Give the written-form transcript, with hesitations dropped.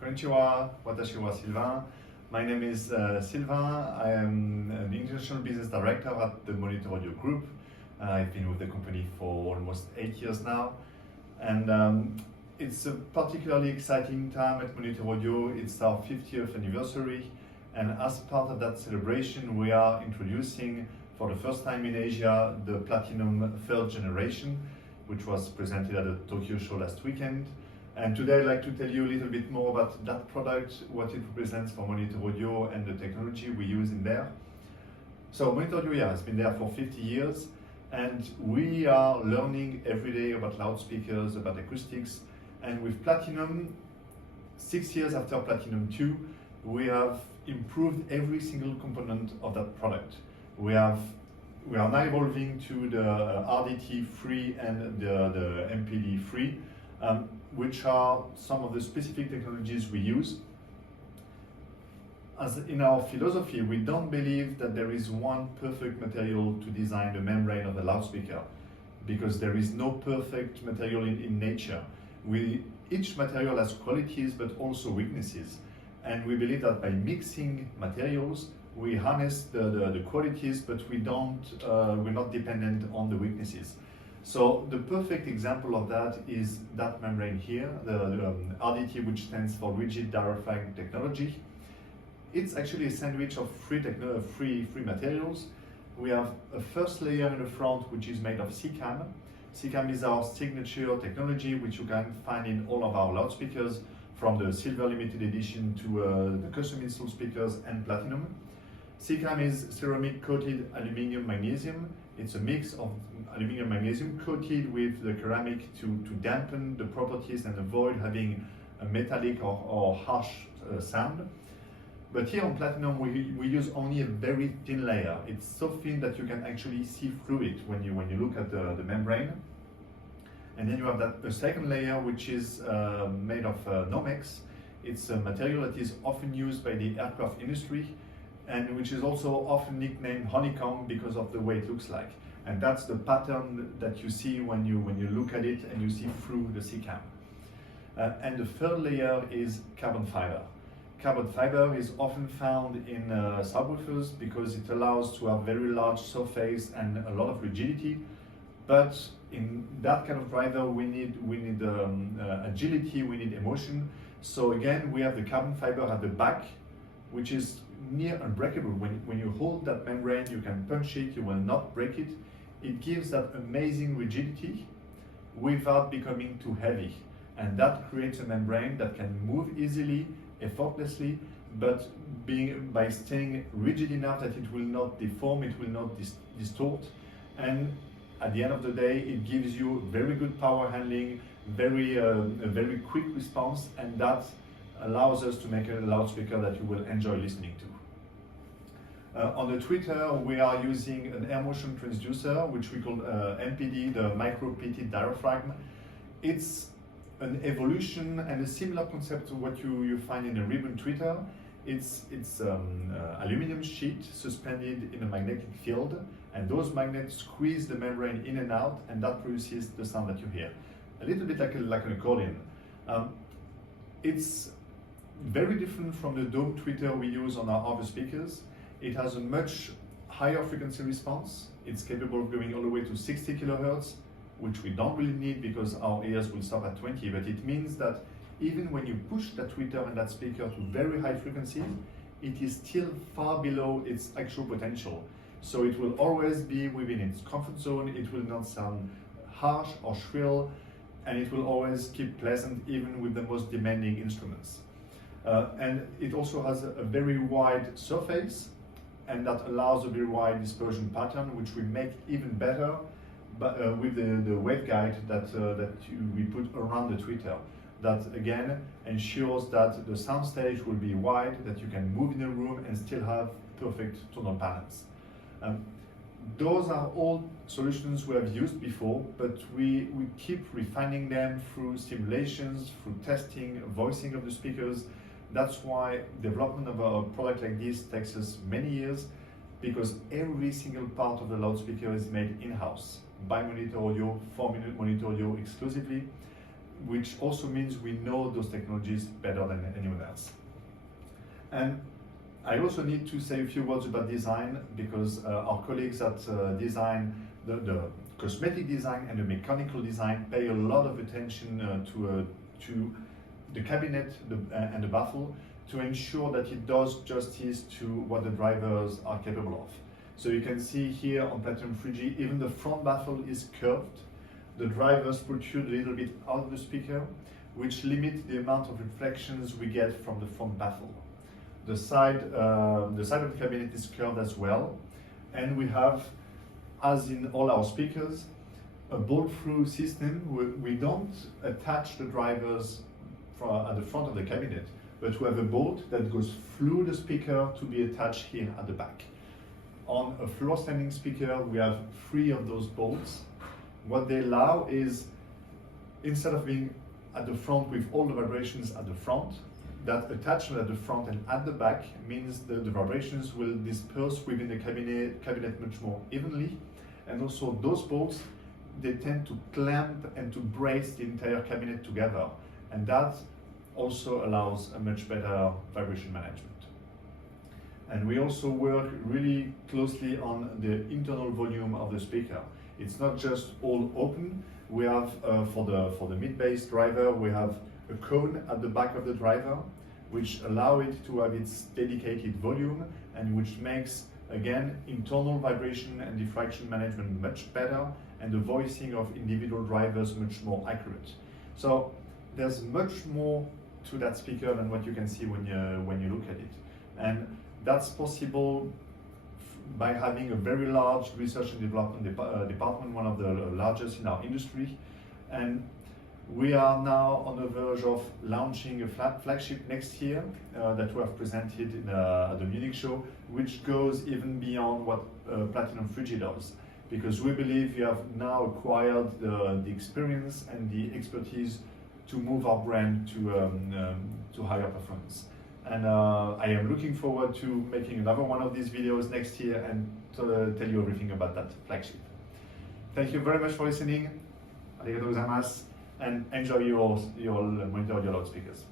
Konnichiwa, watashi wa Sylvain. My name is Sylvain. I am an international business director at the Monitor Audio Group. I've been with the company for almost 8 years now. And it's a particularly exciting time at Monitor Audio. It's our 50th anniversary. And as part of that celebration, we are introducing for the first time in Asia the Platinum 3rd generation, which was presented at the Tokyo show last weekend. And today I'd like to tell you a little bit more about that product, what it represents for Monitor Audio and the technology we use in there. So Monitor Audio has been there for 50 years, and we are learning every day about loudspeakers, about acoustics. And with Platinum, 6 years after Platinum 2, we have improved every single component of that product. We are now evolving to the RDT3 and the MPD3, which are some of the specific technologies we use. As in our philosophy, we don't believe that there is one perfect material to design the membrane of the loudspeaker, because there is no perfect material in nature. Each material has qualities but also weaknesses, and we believe that by mixing materials, we harness the qualities, but we're not dependent on the weaknesses. So the perfect example of that is that membrane here, the RDT, which stands for Rigid Diaphragm Technology. It's actually a sandwich of three materials. We have a first layer in the front, which is made of CCAM. CCAM is our signature technology, which you can find in all of our loudspeakers, from the Silver Limited Edition to the custom installed speakers and Platinum. CCAM is ceramic coated aluminium magnesium. It's a mix of aluminium magnesium coated with the ceramic to dampen the properties and avoid having a metallic or harsh sound. But here on Platinum, we use only a very thin layer. It's so thin that you can actually see through it when you look at the membrane. And then you have the second layer, which is made of Nomex. It's a material that is often used by the aircraft industry, and which is also often nicknamed honeycomb because of the way it looks like. And that's the pattern that you see when you look at it and you see through the CCAM. And the third layer is carbon fiber. Carbon fiber is often found in subwoofers because it allows to have very large surface and a lot of rigidity. But in that kind of driver, we need agility, we need emotion. So again, we have the carbon fiber at the back, which is near unbreakable. When you hold that membrane, you can punch it, you will not break it. It gives that amazing rigidity without becoming too heavy. And that creates a membrane that can move easily, effortlessly, but by staying rigid enough that it will not deform, it will not distort. And at the end of the day, it gives you very good power handling, a very quick response, and that allows us to make a loudspeaker that you will enjoy listening to. On the Twitter, we are using an air motion transducer, which we call MPD, the micro pitted diaphragm. It's an evolution and a similar concept to what you find in a ribbon tweeter. It's aluminum sheet suspended in a magnetic field, and those magnets squeeze the membrane in and out, and that produces the sound that you hear. A little bit like an accordion. It's very different from the dome tweeter we use on our other speakers. It has a much higher frequency response. It's capable of going all the way to 60 kilohertz, which we don't really need because our ears will stop at 20, but it means that even when you push that tweeter and that speaker to very high frequencies, it is still far below its actual potential. So it will always be within its comfort zone, it will not sound harsh or shrill, and it will always keep pleasant even with the most demanding instruments. And it also has a very wide surface, and that allows a very wide dispersion pattern, which we make even better with the waveguide that we put around the tweeter. That again ensures that the soundstage will be wide, that you can move in a room and still have perfect tonal patterns. Those are all solutions we have used before, but we keep refining them through simulations, through testing, voicing of the speakers. That's why development of a product like this takes us many years, because every single part of the loudspeaker is made in-house by Monitor Audio, for Monitor Audio exclusively. which also means we know those technologies better than anyone else. And I also need to say a few words about design, because our colleagues at design, the cosmetic design and the mechanical design pay a lot of attention to the cabinet and the baffle, to ensure that it does justice to what the drivers are capable of. So you can see here on Platinum 3G, even the front baffle is curved. The drivers protrude a little bit out of the speaker, which limit the amount of reflections we get from the front baffle. The side of the cabinet is curved as well, and we have, as in all our speakers, a bolt-through system. We don't attach the drivers at the front of the cabinet, but we have a bolt that goes through the speaker to be attached here at the back. On a floor-standing speaker, we have 3 of those bolts. What they allow is, instead of being at the front with all the vibrations at the front, that attachment at the front and at the back means that the vibrations will disperse within the cabinet much more evenly. And also those bolts, they tend to clamp and to brace the entire cabinet together. And that also allows a much better vibration management. And we also work really closely on the internal volume of the speaker. It's not just all open. We have, for the mid-bass driver, we have a cone at the back of the driver, which allow it to have its dedicated volume, and which makes, again, internal vibration and diffraction management much better, and the voicing of individual drivers much more accurate. So there's much more to that speaker than what you can see when you look at it. And that's possible by having a very large research and development department, one of the largest in our industry. And we are now on the verge of launching a flagship next year that we have presented at the Munich show, which goes even beyond what Platinum 3G does, because we believe we have now acquired the experience and the expertise to move our brand to higher performance. And I am looking forward to making another one of these videos next year and to tell you everything about that flagship. Thank you very much for listening. Arigatou gozaimasu. And enjoy your monitor audio loudspeakers.